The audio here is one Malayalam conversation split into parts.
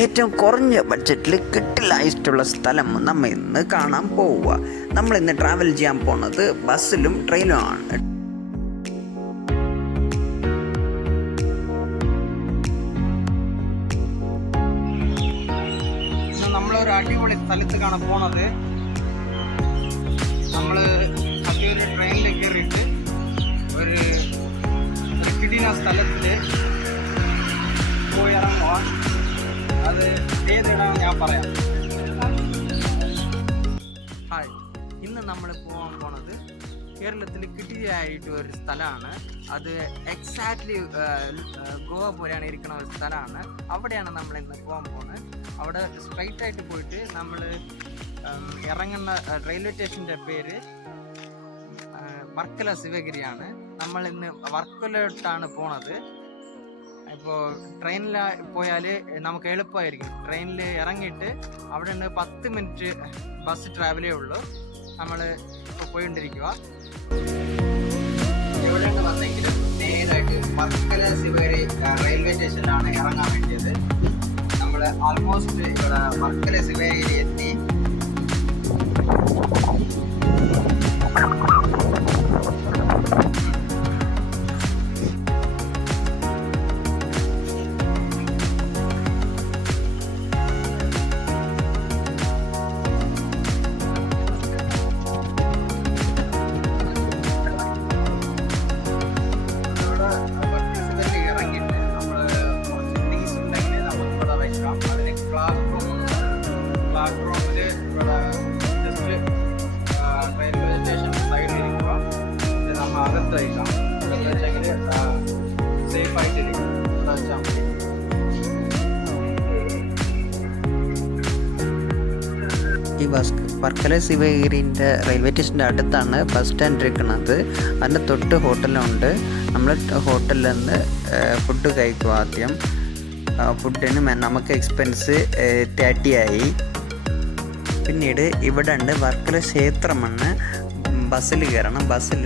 ഏറ്റവും കുറഞ്ഞ ബഡ്ജറ്റിൽ കിട്ടില്ലായിട്ടുള്ള സ്ഥലം നമ്മൾ ഇന്ന് കാണാൻ പോവുക. നമ്മൾ ഇന്ന് ട്രാവൽ ചെയ്യാൻ പോകുന്നത് ബസ്സിലും ട്രെയിനുമാണ്. നമ്മളൊരു അടിപൊളി സ്ഥലത്ത് കാണാൻ പോണത്. നമ്മൾ അതൊരു ട്രെയിനിൽ കയറിയിട്ട് ഒരു കിടിലൻ സ്ഥലത്തിൽ പോയി ഇറങ്ങുക. അത് ഏതിടാന്ന് ഞാൻ പറയാം. ഹായ്, ഇന്ന് നമ്മൾ പോകാൻ പോണത് കേരളത്തിൽ കിടിലായിട്ട് ഒരു സ്ഥലമാണ്. അത് എക്സാക്ട്ലി ഗോവ പോലെയാണ് ഇരിക്കുന്ന ഒരു സ്ഥലമാണ്. അവിടെയാണ് നമ്മൾ ഇന്ന് പോകാൻ പോകുന്നത്. അവിടെ സ്ട്രൈറ്റ് ആയിട്ട് പോയിട്ട് നമ്മൾ ഇറങ്ങുന്ന റെയിൽവേ സ്റ്റേഷൻ്റെ പേര് വർക്കല ശിവഗിരിയാണ്. നമ്മൾ ഇന്ന് വർക്കലോട്ടാണ് പോണത്. ഇപ്പോൾ ട്രെയിനിൽ പോയാൽ നമുക്ക് എളുപ്പമായിരിക്കും. ട്രെയിനിൽ ഇറങ്ങിയിട്ട് അവിടെ നിന്ന് 10 മിനിറ്റ് ബസ് ട്രാവലേ ഉള്ളൂ. നമ്മൾ ഇപ്പോൾ പോയിക്കൊണ്ടിരിക്കുക. എവിടെ നിന്ന് വന്നെങ്കിലും നേരായിട്ട് വർക്കല ശിവഗിരി റെയിൽവേ സ്റ്റേഷനിലാണ് ഇറങ്ങാൻ വേണ്ടിയത്. നമ്മൾ ആൾമോസ്റ്റ് ഇവിടെ വർക്കല ശിവഗിരി എത്തി. ഈ വർക്കല ശിവഗിരിൻ്റെ റെയിൽവേ സ്റ്റേഷൻ്റെ അടുത്താണ് ബസ് സ്റ്റാൻഡ് ഇരിക്കുന്നത്. അതിൻ്റെ തൊട്ട് ഹോട്ടലുണ്ട്. നമ്മൾ ഹോട്ടലിൽ നിന്ന് ഫുഡ് കഴിക്കും. ആദ്യം ഫുഡിന് നമുക്ക് എക്സ്പെൻസ് 30 ആയി. പിന്നീട് ഇവിടെ ഉണ്ട് വർക്കല ക്ഷേത്രമാണ്. ബസ്സിൽ കയറണം. ബസ്സിൽ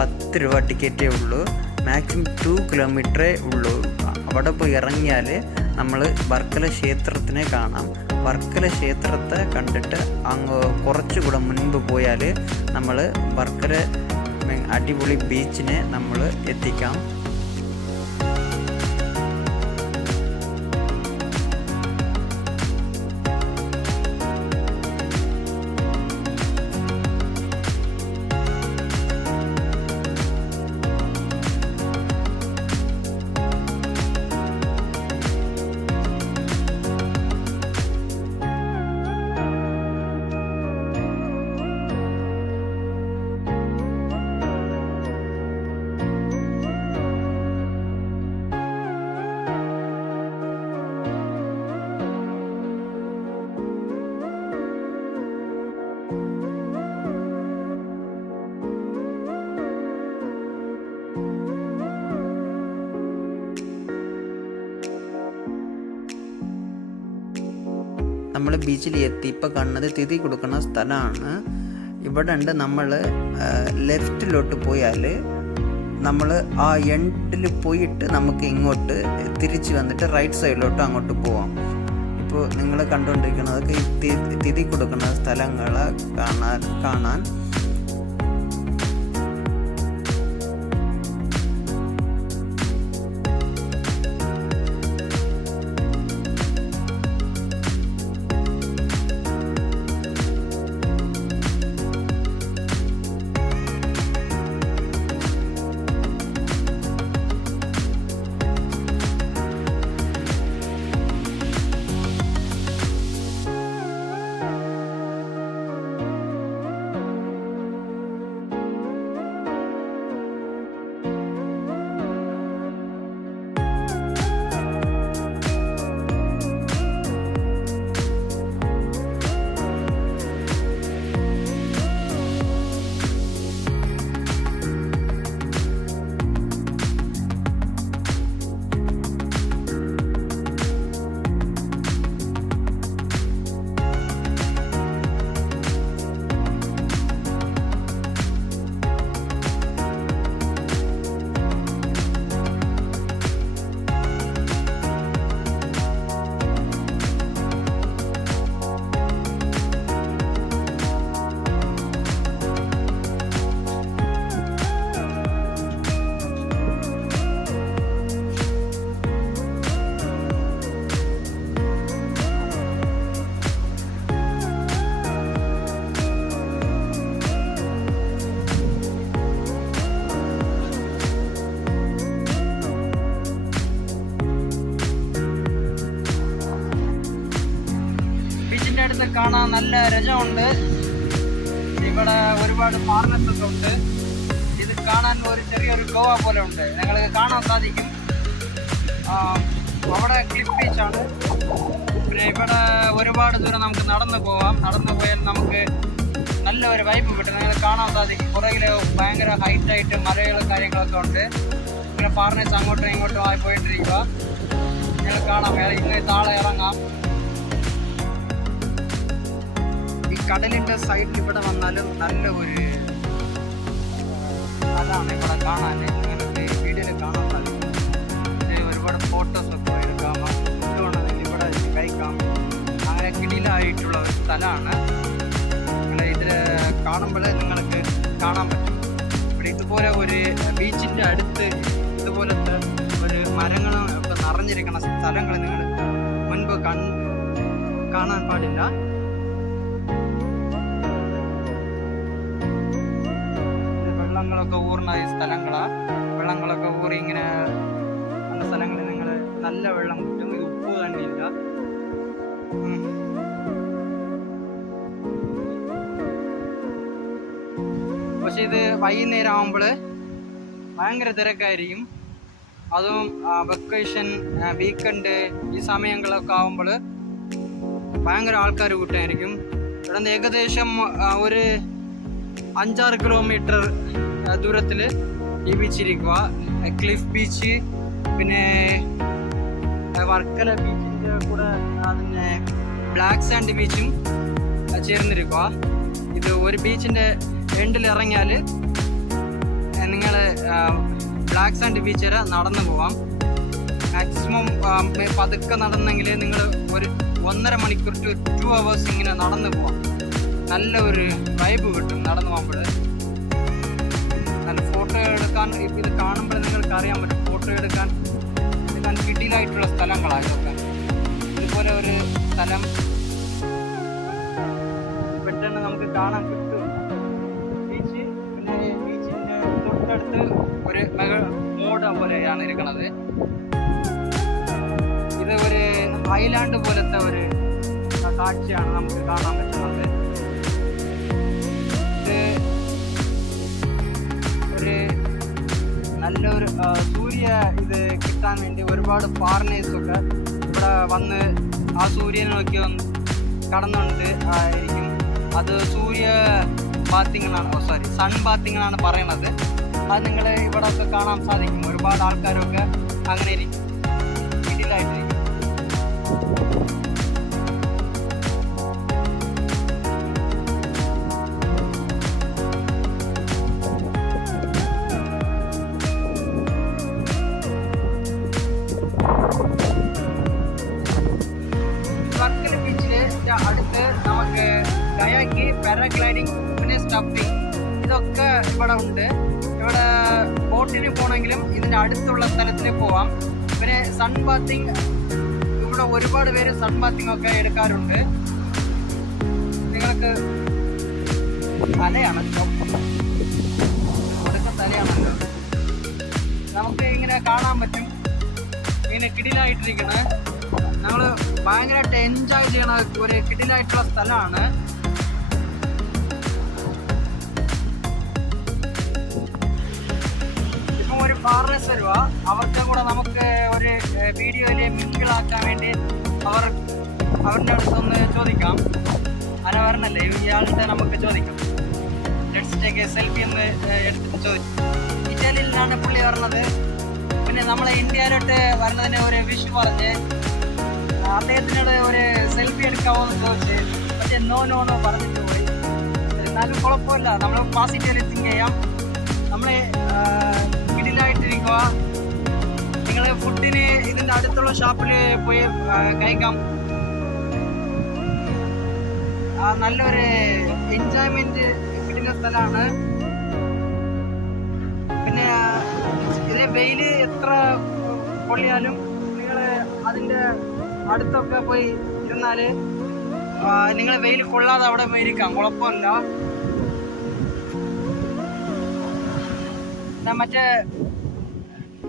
10 രൂപ ടിക്കറ്റേ ഉള്ളൂ. മാക്സിമം 2 കിലോമീറ്ററേ ഉള്ളൂ. അവിടെ പോയി ഇറങ്ങിയാൽ നമ്മൾ വർക്കല ക്ഷേത്രത്തിനെ കാണാം. വർക്കല ക്ഷേത്രത്തെ കണ്ടിട്ട് അങ്ങ് കുറച്ചുകൂടെ മുൻപ് പോയാൽ നമ്മൾ വർക്കല അടിപൊളി ബീച്ചിനെ നമ്മൾ എത്തിക്കാം. നമ്മൾ ബീച്ചിൽ എത്തി. ഇപ്പോൾ കാണുന്നത് തിഥി കൊടുക്കുന്ന സ്ഥലമാണ്. ഇവിടെ ഉണ്ട്. നമ്മൾ ലെഫ്റ്റിലോട്ട് പോയാൽ നമ്മൾ ആ എൻഡിൽ പോയിട്ട് നമുക്ക് ഇങ്ങോട്ട് തിരിച്ച് വന്നിട്ട് റൈറ്റ് സൈഡിലോട്ട് അങ്ങോട്ട് പോവാം. ഇപ്പോൾ നിങ്ങൾ കണ്ടുകൊണ്ടിരിക്കുന്നതൊക്കെ ഈ തിഥി കൊടുക്കുന്ന സ്ഥലങ്ങൾ കാണാൻ ഇവിടുത്തെ കാണാൻ നല്ല രസമുണ്ട്. ഇവിടെ ഒരുപാട് ഫാർമേഴ്സ് ഒക്കെ ഉണ്ട്. ഇത് കാണാൻ ഒരു ചെറിയൊരു ഗോവ പോലെ ഉണ്ട്, നിങ്ങൾക്ക് കാണാൻ സാധിക്കും. അവിടെ ക്ലിഫ് ബീച്ചാണ്. പിന്നെ ഇവിടെ ഒരുപാട് ദൂരം നമുക്ക് നടന്നു പോവാം. നടന്നു പോയാൽ നമുക്ക് നല്ല ഒരു വൈബ് കിട്ടും, നിങ്ങൾ കാണാൻ സാധിക്കും. പുറകിൽ ഭയങ്കര ഹൈറ്റായിട്ട് മലകളും കാര്യങ്ങളൊക്കെ ഉണ്ട്. പിന്നെ ഫാർമേഴ്സ് അങ്ങോട്ടും ഇങ്ങോട്ടും ആയി പോയിട്ടിരിക്കുക. നിങ്ങൾ കാണാം, ഇങ്ങനെ താഴെ ഇറങ്ങാം. ഈ കടലിൻ്റെ സൈഡിൽ ഇവിടെ വന്നാലും നല്ല ഒരു അതാണ് ഇവിടെ കാണാൻ. നിങ്ങൾക്ക് വീഡിയോയിൽ കാണാൻ സാധിക്കും. ഒരുപാട് ഫോട്ടോസൊക്കെ എടുക്കാം, ഫുഡ് വേണമെങ്കിൽ ഇവിടെ കഴിക്കാം. അങ്ങനെ കിടിലായിട്ടുള്ള ഒരു സ്ഥലമാണ്. നിങ്ങൾ ഇതിൽ കാണുമ്പോൾ നിങ്ങൾക്ക് കാണാൻ പറ്റും. ഇവിടെ ഇതുപോലെ ഒരു ബീച്ചിൻ്റെ അടുത്ത് ഇതുപോലത്തെ ഒരു മരങ്ങളും ഒക്കെ നിറഞ്ഞിരിക്കുന്ന സ്ഥലങ്ങൾ നിങ്ങൾ മുൻപ് കാണാൻ പാടില്ല. വെള്ളങ്ങളൊക്കെ ഊർന്ന ഈ സ്ഥലങ്ങളാണ്. വെള്ളങ്ങളൊക്കെ ഊറി ഇങ്ങനെ ഉള്ള സ്ഥലങ്ങളിൽ നിങ്ങൾ നല്ല വെള്ളം കിട്ടും. ഇത് ഉപ്പ് തന്നെയില്ല. പക്ഷെ ഇത് വൈകുന്നേരം ആകുമ്പോൾ ഭയങ്കര തിരക്കായിരിക്കും. അതും വെക്കേഷൻ വീക്കെൻഡ് ഈ സമയങ്ങളൊക്കെ ആകുമ്പോൾ ഭയങ്കര ആൾക്കാർ കൂട്ടായിരിക്കും. ഇവിടെ നിന്ന് ഏകദേശം ഒരു 5-6 കിലോമീറ്റർ ദൂരത്തിൽ ഈ ബീച്ചിരിക്കുക. ക്ലിഫ് ബീച്ച്, പിന്നെ വർക്കല ബീച്ചിൻ്റെ കൂടെ അതിൻ്റെ ബ്ലാക്ക് സാൻഡ് ബീച്ചും ചേർന്നിരിക്കുക. ഇത് ഒരു ബീച്ചിൻ്റെ എൻഡിൽ ഇറങ്ങിയാൽ നിങ്ങൾ ബ്ലാക്ക് സാൻഡ് ബീച്ച് വരെ നടന്നു പോവാം. മാക്സിമം പതുക്കെ നടന്നെങ്കിൽ നിങ്ങൾ ഒരു 1.5 മണിക്കൂർ to 2 hours ഇങ്ങനെ നടന്നു പോവാം. നല്ല ഒരു വൈബ് കിട്ടും നടന്നു പോകുമ്പോൾ. നല്ല ഫോട്ടോ എടുക്കാൻ ഇത് കാണുമ്പോൾ നിങ്ങൾക്ക് അറിയാൻ പറ്റും. ഫോട്ടോ എടുക്കാൻ കിടിലായിട്ടുള്ള സ്ഥലങ്ങളാണ് ഇതൊക്കെ. ഇതുപോലെ ഒരു സ്ഥലം പെട്ടെന്ന് നമുക്ക് കാണാൻ കിട്ടും. ബീച്ച്, പിന്നെ ബീച്ചിൻ്റെ തൊട്ടടുത്ത് ഒരു മോഡ് പോലെയാണ് ഇരിക്കുന്നത്. ഇത് ഒരു ഐലാൻഡ് പോലത്തെ ഒരു കാഴ്ചയാണ് നമുക്ക് കാണാൻ പറ്റുന്നത്. ഇത് ഒരു നല്ലൊരു സൂര്യ ഇത് കിട്ടാൻ വേണ്ടി ഒരുപാട് ഫാറിനേഴ്സൊക്കെ ഇവിടെ വന്ന് ആ സൂര്യനെ നോക്കി കടന്നുകൊണ്ട് ആയിരിക്കും. അത് സൂര്യ ബാത്തിങ്ങാണ്, സൺ ബാത്തിങ്ങാണ് പറയണത്. അത് നിങ്ങൾ ഇവിടെ ഒക്കെ കാണാൻ സാധിക്കും. ഒരുപാട് ആൾക്കാരൊക്കെ അങ്ങനെ ഇരിക്കും, ഇതിലായിട്ടിരിക്കും. വർക്കല ബീച്ചില് അടുത്ത് നമുക്ക് കയാക്കി, പാരാഗ്ലൈഡിങ്, പിന്നെ സ്റ്റഫിങ് ഇതൊക്കെ ഇവിടെ ഉണ്ട്. ഇവിടെ ബോട്ടിന് പോകണമെങ്കിലും ഇതിൻ്റെ അടുത്തുള്ള സ്ഥലത്തിൽ പോവാം. പിന്നെ സൺ ബാത്തിങ്, ഇവിടെ ഒരുപാട് പേര് സൺ ബാത്തിങ് ഒക്കെ എടുക്കാറുണ്ട്. നിങ്ങൾക്ക് തലയാണ് കൊടുക്ക തലയാണല്ലോ, നമുക്ക് ഇങ്ങനെ കാണാൻ പറ്റും. ഇങ്ങനെ കിടിലായിട്ടിരിക്കുന്നത് ഞങ്ങൾ ഭയങ്കരമായിട്ട് എൻജോയ് ചെയ്യണ ഒരു കിടിലായിട്ടുള്ള സ്ഥലമാണ്. ഇപ്പം ഒരു ഫാറിനേഴ്സ് വരുക, അവർക്ക് കൂടെ നമുക്ക് ഒരു വീഡിയോയിൽ മിങ്കിളാക്കാൻ വേണ്ടി അവരുടെ അടുത്തൊന്ന് ചോദിക്കാം. അല്ല വരണല്ലേ, ഇയാളുടെ നമുക്ക് ചോദിക്കാം. ലെറ്റ്സ് ടേക്ക് എ സെൽഫി എന്ന് എടുത്തിട്ട് ചോദിച്ചു. ഇറ്റാലിയിലാണ് പുള്ളി പറഞ്ഞത്. പിന്നെ നമ്മളെ ഇന്ത്യയിലോട്ട് വരുന്നതിന് ഒരു വിഷ് പറഞ്ഞ് അദ്ദേഹത്തിനോട് ഒരു സെൽഫി എടുക്കാമോ എന്ന് ചോദിച്ച്, പക്ഷെ നോ പറഞ്ഞിട്ട് പോയി. എന്നാലും കുഴപ്പമില്ല, നമ്മൾ പോസിറ്റീവ്ലി തിങ്ക് ചെയ്യാം. നമ്മൾ കിടിലായിട്ടിരിക്കുക. നിങ്ങൾ ഫുഡിന് ഇതിൻ്റെ അടുത്തുള്ള ഷോപ്പിൽ പോയി കഴിക്കാം. നല്ലൊരു എൻജോയ്മെൻറ്റ് കിട്ടുന്ന സ്ഥലമാണ്. പിന്നെ ഇതിന് വെയിൽ എത്ര പൊള്ളിയാലും നിങ്ങൾ അതിൻ്റെ അടുത്തൊക്കെ പോയി ഇരുന്നാൽ നിങ്ങൾ വെയിൽ കൊള്ളാതെ അവിടെ ഇരിക്കാം, കുഴപ്പമില്ല.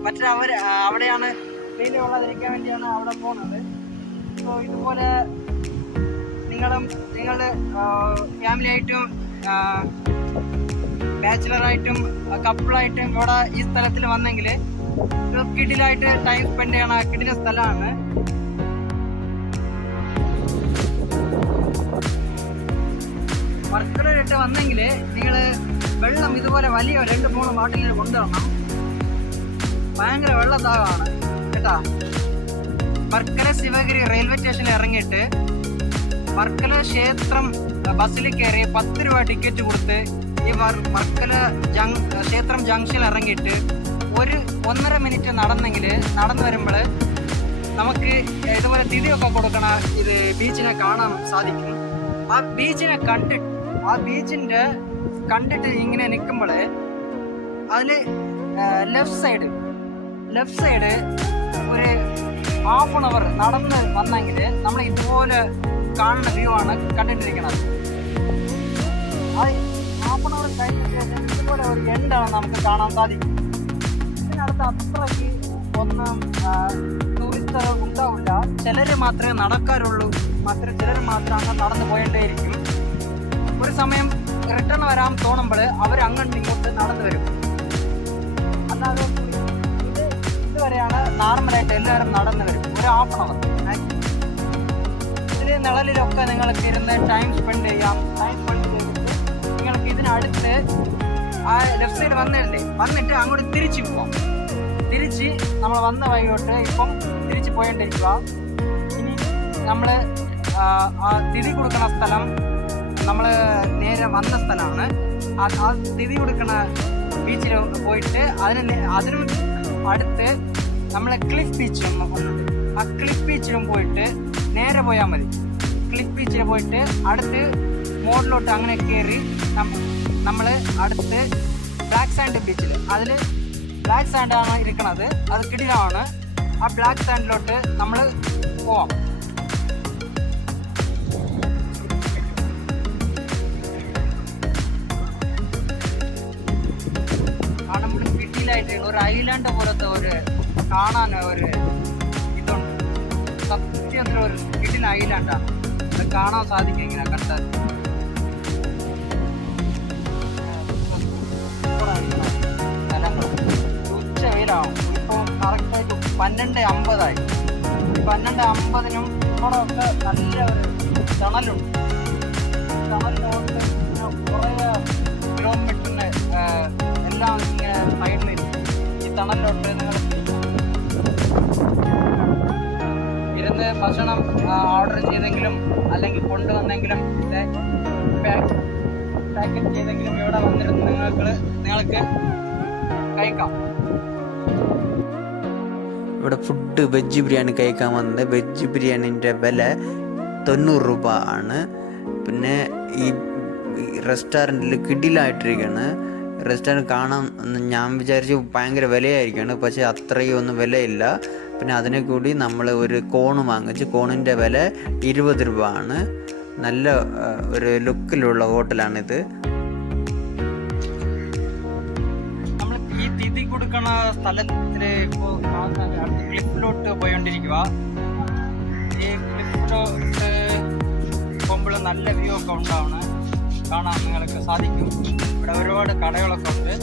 മറ്റേ അവിടെയാണ് വെയിൽ കൊള്ളാതിരിക്കാൻ വേണ്ടിയാണ് അവിടെ പോകുന്നത്. സോ ഇതുപോലെ നിങ്ങളുടെ ഫാമിലി ആയിട്ടും ബാച്ചിലറായിട്ടും കപ്പിളായിട്ടും ഇവിടെ ഈ സ്ഥലത്തിൽ വന്നെങ്കിൽ ഒരു കിടിലായിട്ട് ടൈം സ്പെൻഡ് ചെയ്യണ കിടില സ്ഥലമാണ്. വർക്കലയിട്ട് വന്നെങ്കിൽ നിങ്ങൾ വെള്ളം ഇതുപോലെ വലിയ 2-3 ബോട്ടിലിൽ കൊണ്ടുവരണം. ഭയങ്കര വെള്ളത്താകമാണ് കേട്ടാ. വർക്കല ശിവഗിരി റെയിൽവേ സ്റ്റേഷനിൽ ഇറങ്ങിയിട്ട് വർക്കല ക്ഷേത്രം ബസ്സിൽ കയറി 10 രൂപ ടിക്കറ്റ് കൊടുത്ത് ഈ വർക്കല ക്ഷേത്രം ജംഗ്ഷനിൽ ഇറങ്ങിയിട്ട് 1.5 മിനിറ്റ് നടന്നു വരുമ്പോൾ നമുക്ക് ഇതുപോലെ തിരിയൊക്കെ കൊടുക്കണ ഇത് ബീച്ചിനെ കാണാൻ സാധിക്കും. ആ ബീച്ചിൻ്റെ കണ്ടിട്ട് ഇങ്ങനെ നിൽക്കുമ്പോൾ അതിൽ ലെഫ്റ്റ് സൈഡ് ഒരു ½ നടന്ന് വന്നെങ്കിൽ നമ്മൾ ഇതുപോലെ കാണുന്ന വ്യൂ ആണ് കണ്ടിട്ടിരിക്കുന്നത്. അത് ½ കഴിഞ്ഞിട്ട് ഇതുപോലെ ഒരു എൻഡാണ് നമുക്ക് കാണാൻ സാധിക്കും. ഇതിനടുത്ത് അത്രയ്ക്ക് ഒന്നും ടൂറിസ്റ്റർ ഉണ്ടാവില്ല. ചിലർ മാത്രമേ നടക്കാറുള്ളൂ. ചിലർ മാത്രം അങ്ങ് നടന്നു പോയേണ്ടേയിരിക്കും. ഒരു സമയം റിട്ടേൺ വരാൻ തോന്നുമ്പോൾ അവർ അങ്ങോട്ട് ഇങ്ങോട്ട് നടന്നു വരും. അല്ലാതെ ഇതുവരെയാണ് നോർമലായിട്ട് എല്ലാവരും നടന്നു വരും. ഒരു ½ ഇതിൽ നിഴലിലൊക്കെ നിങ്ങൾക്ക് ഇരുന്ന് ടൈം സ്പെൻഡ് ചെയ്യാം. ടൈം സ്പെൻഡ് ചെയ്തിട്ട് നിങ്ങൾക്ക് ഇതിനടുത്ത് ആ ലെഫ്റ്റ് സൈഡ് വന്നിട്ട് അങ്ങോട്ട് തിരിച്ചു പോവാം. തിരിച്ച് നമ്മൾ വന്ന വഴിയോട്ട് ഇപ്പം തിരിച്ച് പോയിട്ടിരിക്കുക. ഇനി നമ്മൾ ആ തിരി കൊടുക്കുന്ന സ്ഥലം നമ്മൾ നേരെ വന്ന സ്ഥലമാണ്. ആ തിരി കൊടുക്കുന്ന ബീച്ചിൽ പോയിട്ട് അതിനും അടുത്ത് നമ്മൾ ക്ലിഫ് ബീച്ച് വന്നിട്ട് ആ ക്ലിഫ് ബീച്ചിലും പോയിട്ട് നേരെ പോയാൽ മതി. ക്ലിഫ് ബീച്ചിൽ പോയിട്ട് അടുത്ത് മോഡിലോട്ട് അങ്ങനെ കയറി നമ്മൾ അടുത്ത് ബ്ലാക്ക് സാൻഡ് ബീച്ചിൽ അതിൽ ബ്ലാക്ക് സാൻഡാണ് ഇരിക്കുന്നത്. അത് കിടിലമാണ്. ആ ബ്ലാക്ക് സാൻഡിലോട്ട് നമ്മൾ പോവാം. കാണുമ്പോൾ കിടിലായിട്ട് ഒരു ഐലാൻഡ് പോലത്തെ ഒരു കാണാൻ ഒരു ഇതുണ്ട്. സത്യത്തിൽ ഒരു കിടില ഐലാൻഡാണ്. അത് കാണാൻ സാധിക്കും ഇങ്ങനെ കണ്ടാൽ. ഉച്ച വെയിലാവും. ഇപ്പോൾ കറക്റ്റായിട്ട് 12:50 ഈ 12:50 ഇവിടെ ഒക്കെ നല്ല ഒരു തണലുണ്ട്. തണലിനോട്ട് കുറേ കിലോമീറ്ററിന് എല്ലാം ഇങ്ങനെ സൈഡിൽ ഈ തണലിലോട്ട് നിങ്ങൾ ഇരുന്ന് ഭക്ഷണം ഓർഡർ ചെയ്തെങ്കിലും അല്ലെങ്കിൽ കൊണ്ടുവന്നെങ്കിലും പാക്കറ്റ് ചെയ്തെങ്കിലും ഇവിടെ വന്നിരുന്ന് നിങ്ങൾക്ക് കഴിക്കാം. ഇവിടെ ഫുഡ് വെജ് ബിരിയാണി കഴിക്കാൻ വന്നത്. വെജ് ബിരിയാണിൻ്റെ വില 90 രൂപ ആണ്. പിന്നെ ഈ റെസ്റ്റോറൻറ്റിൽ കിടിലായിട്ടിരിക്കുകയാണ്. റെസ്റ്റോറൻറ്റ് കാണാൻ ഞാൻ വിചാരിച്ചു ഭയങ്കര വിലയായിരിക്കുകയാണ്. പക്ഷേ അത്രയും ഒന്നും വിലയില്ല. പിന്നെ അതിനെ കൂടി നമ്മൾ ഒരു കോണ് വാങ്ങിച്ച് കോണിൻ്റെ വില 20 രൂപ ആണ്. നല്ല ഒരു ലുക്കിലുള്ള ഹോട്ടലാണിത്. ഈ തിഥി കൊടുക്കുന്ന സ്ഥലത്തിൽ ഇപ്പോൾ ക്ലിഫിലോട്ട് പോയോണ്ടിരിക്കുക. ഈ ക്ലിഫിലോട്ട് പോകുമ്പോൾ നല്ല വ്യൂ ഒക്കെ ഉണ്ടാവണം. കാണാൻ നിങ്ങൾക്ക് സാധിക്കും. ഇവിടെ ഒരുപാട് കടകളൊക്കെ ഉണ്ട്.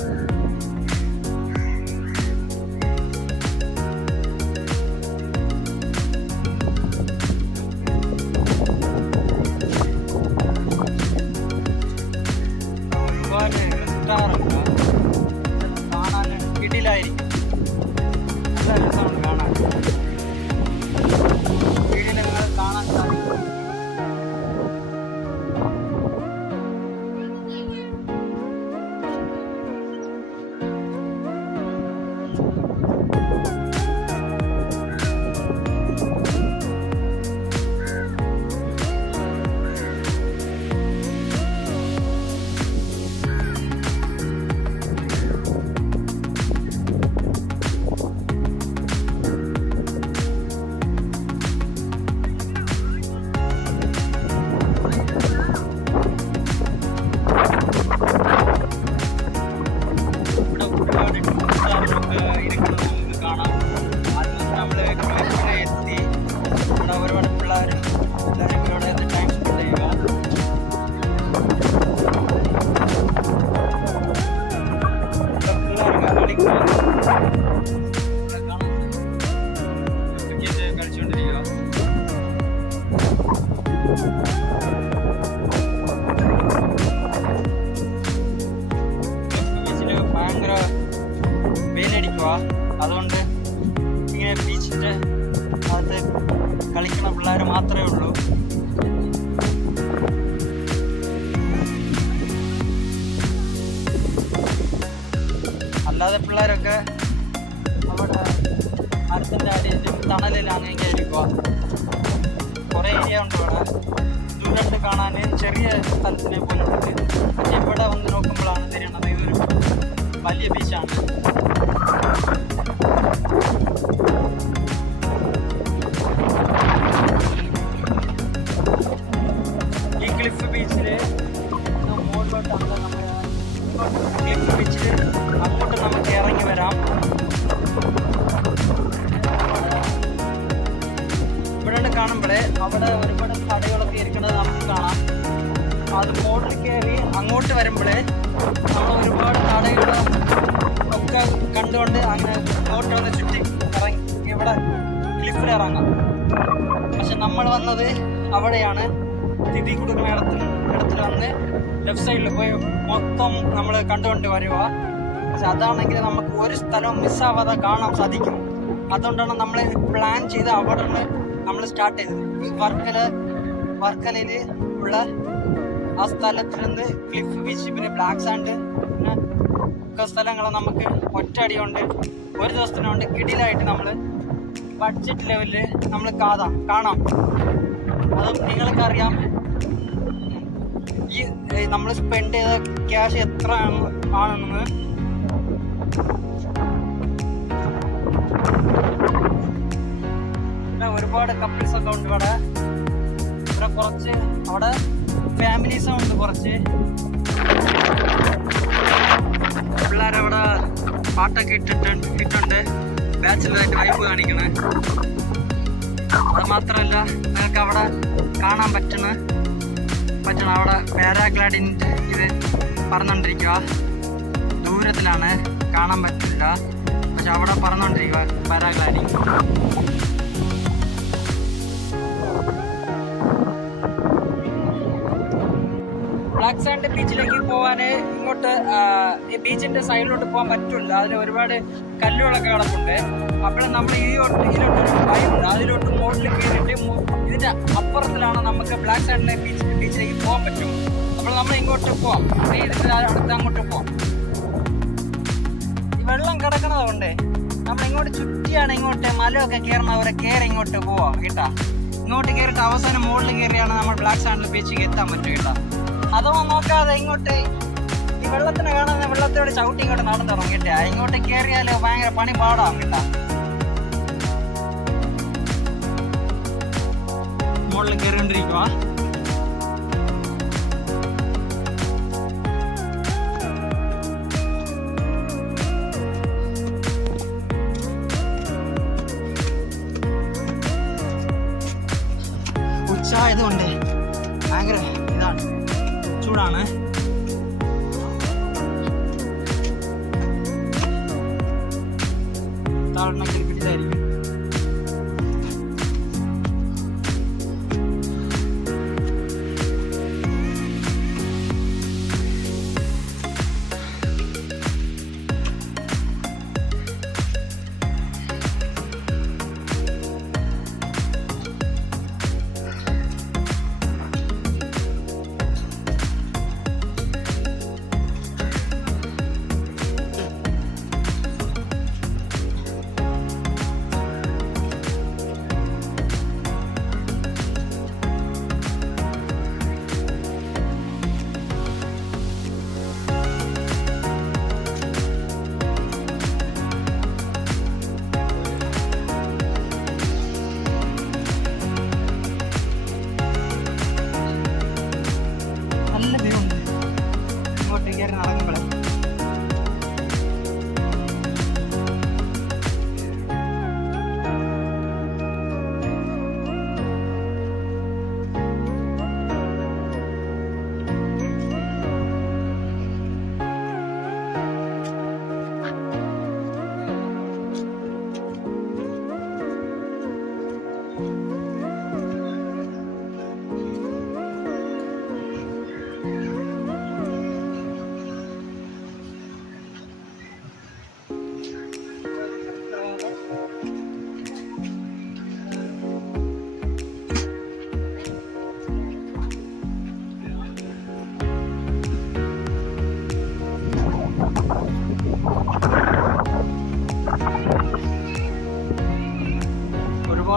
ഒരുപാട് റെസ്റ്റോറൻറ്റ് കാണാൻ കിടിലായിരിക്കും. നല്ല രസമാണ് കാണാൻ. വീടിൽ നിങ്ങൾ കാണാൻ സാധിക്കും. ബീച്ചിൽ ഭയങ്കര വെയിലടിക്കുക. അതുകൊണ്ട് ഇങ്ങനെ ബീച്ചിൻ്റെ അകത്ത് കളിക്കുന്ന പിള്ളേർ മാത്രമേ ഉള്ളൂ. അല്ലാതെ പിള്ളേരൊക്കെ അവിടെ മരത്തിൻ്റെ അടിയിൽ തണലിലാണ് ഇങ്ങനെ ഇരിക്കുക. കുറേ ഏരിയ ഉണ്ട് ഇവിടെ. ദൂരത്ത് കാണാൻ ചെറിയ സ്ഥലത്തിനെ പോലും ഉണ്ട്. പക്ഷെ ഇവിടെ വന്ന് നോക്കുമ്പോഴാണ് തിരിയണത് ഇതൊരു വലിയ ബീച്ചാണ്. ഈ ക്ലിഫ് ബീച്ചിൽ മുകളിലോട്ടാണ് ക്ലിഫ് ബീച്ചിൽ അങ്ങോട്ട് നമുക്ക് ഇറങ്ങി വരാം. ഇവിടെ കാണുമ്പോഴേ അവിടെ ഒരുപാട് കടകളൊക്കെ ഇരിക്കുന്നത് നമുക്ക് കാണാം. അത് മുകളിൽ കയറി അങ്ങോട്ട് വരുമ്പോഴേ നമ്മൾ ഒരുപാട് കടകൾ ഒക്കെ കണ്ടുകൊണ്ട് അങ്ങനെ അങ്ങോട്ട് വന്ന് ചുറ്റി ഇറങ്ങി ഇവിടെ ക്ലിഫിൽ ഇറങ്ങാം. പക്ഷെ നമ്മൾ വന്നത് അവിടെയാണ്. തിഥി കൊടുക്കുന്ന ഇടത്തിൽ വന്ന് ലെഫ്റ്റ് സൈഡിൽ പോയി മൊത്തം നമ്മൾ കണ്ടുകൊണ്ട് വരുക. പക്ഷെ അതാണെങ്കിൽ നമുക്ക് ഒരു സ്ഥലവും മിസ്സാവാതെ കാണാൻ സാധിക്കും. അതുകൊണ്ടാണ് നമ്മൾ പ്ലാൻ ചെയ്ത് അവിടെ നിന്ന് നമ്മൾ സ്റ്റാർട്ട് ചെയ്തത്. ഈ വർക്കലയിൽ ഉള്ള ആ സ്ഥലത്തിൽ നിന്ന് ക്ലിഫ് ബീച്ച്, പിന്നെ ബ്ലാക്ക് സാൻഡ്, പിന്നെ ഒക്കെ സ്ഥലങ്ങൾ നമുക്ക് ഒറ്റയടി കൊണ്ട് ഒരു ദിവസത്തിനുകൊണ്ട് കിടിലായിട്ട് നമ്മൾ ബഡ്ജറ്റ് ലെവലിൽ നമ്മൾ കാണാം. അതും നിങ്ങൾക്കറിയാം ഈ നമ്മൾ സ്പെൻഡ് ചെയ്ത ക്യാഷ് എത്ര ആണെന്ന്. ഒരുപാട് കപ്പിൾസൊക്കെ ഉണ്ട് ഇവിടെ. കുറച്ച് അവിടെ ഫാമിലീസും ഉണ്ട്. കുറച്ച് പിള്ളേരവിടെ പാട്ടൊക്കെ ഇട്ടിട്ടുണ്ട് ബാച്ചിലറായിട്ട് വൈബ് കാണിക്കണേ. അത് മാത്രമല്ല നിങ്ങൾക്ക് അവിടെ കാണാൻ പറ്റണ അവിടെ പാരാഗ്ലൈഡിൻ്റെ ഇത് പറന്നുകൊണ്ടിരിക്കുക. ദൂരത്തിലാണ്, കാണാൻ പറ്റില്ല. പക്ഷെ അവിടെ പറന്നുകൊണ്ടിരിക്കുക പാരാഗ്ലൈഡിങ്. ബ്ലാക്ക് സാൻഡ് ബീച്ചിലേക്ക് പോകാൻ ഇങ്ങോട്ട് ഈ ബീച്ചിൻ്റെ സൈഡിലോട്ട് പോകാൻ പറ്റില്ല. അതിൽ ഒരുപാട് കല്ലുകളൊക്കെ കിടപ്പുണ്ട്. അപ്പോൾ നമ്മൾ ഇതിലോട്ടൊരു വഴിയുണ്ട്. അതിലോട്ട് മുകളിൽ കയറിയിട്ട് ഇതിൻ്റെ അപ്പുറത്തിലാണ് നമുക്ക് ബ്ലാക്ക് സാൻഡിലെ ബീച്ചിലേക്ക് പോകാൻ പറ്റും. അപ്പോൾ നമ്മൾ ഇങ്ങോട്ട് പോവാം. ഇതിൻ്റെ അടുത്ത് അങ്ങോട്ട് പോവാം. ഈ വെള്ളം കിടക്കണത് കൊണ്ട് നമ്മൾ ഇങ്ങോട്ട് ചുറ്റിയാണ് ഇങ്ങോട്ട് മലയൊക്കെ കയറുന്നവരെ കയറി ഇങ്ങോട്ട് പോവാം കേട്ടാ. ഇങ്ങോട്ട് കയറിയിട്ട് അവസാനം മുകളിൽ കയറിയാണ് നമ്മൾ ബ്ലാക്ക് സാൻഡിലെ ബീച്ചിലേക്ക് എത്താൻ പറ്റും കേട്ടാ. അതൊന്നും നോക്കാതെ ഇങ്ങോട്ട് ഈ വെള്ളത്തിന് കാണുന്ന വെള്ളത്തോട് ചവിട്ടി ഇങ്ങോട്ട് നടന്നു തുടങ്ങും കേട്ടാ. ഇങ്ങോട്ട് കയറിയാൽ ഭയങ്കര പണി പാടാം കേട്ടാ. മുകളിൽ കയറിക്കൊണ്ടിരിക്കുക. ഉച്ചായതുകൊണ്ട് ഭയങ്കര ഇതാണ്, ചൂടാണ്. താഴ്ന്നൊക്കെ പിടിച്ചായിരിക്കും.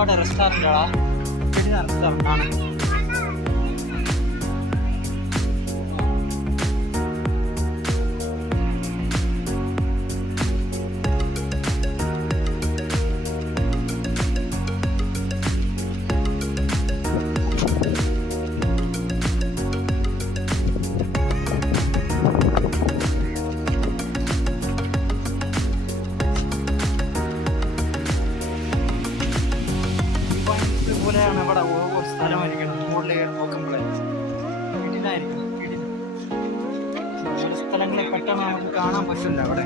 അവിടെ റെസ്റ്റോറൻറ്റാടാ, റെസ്റ്റോറൻ്റ് ആണ്. പോലെയാണ് ഇവിടെ ഓരോ സ്ഥലമായിരിക്കണം. മുകളിൽ കയറി നോക്കുമ്പോഴേ ഇടിനായിരിക്കും. ചില സ്ഥലങ്ങളിൽ പെട്ടെന്ന് നമുക്ക് കാണാൻ പറ്റില്ല അവിടെ.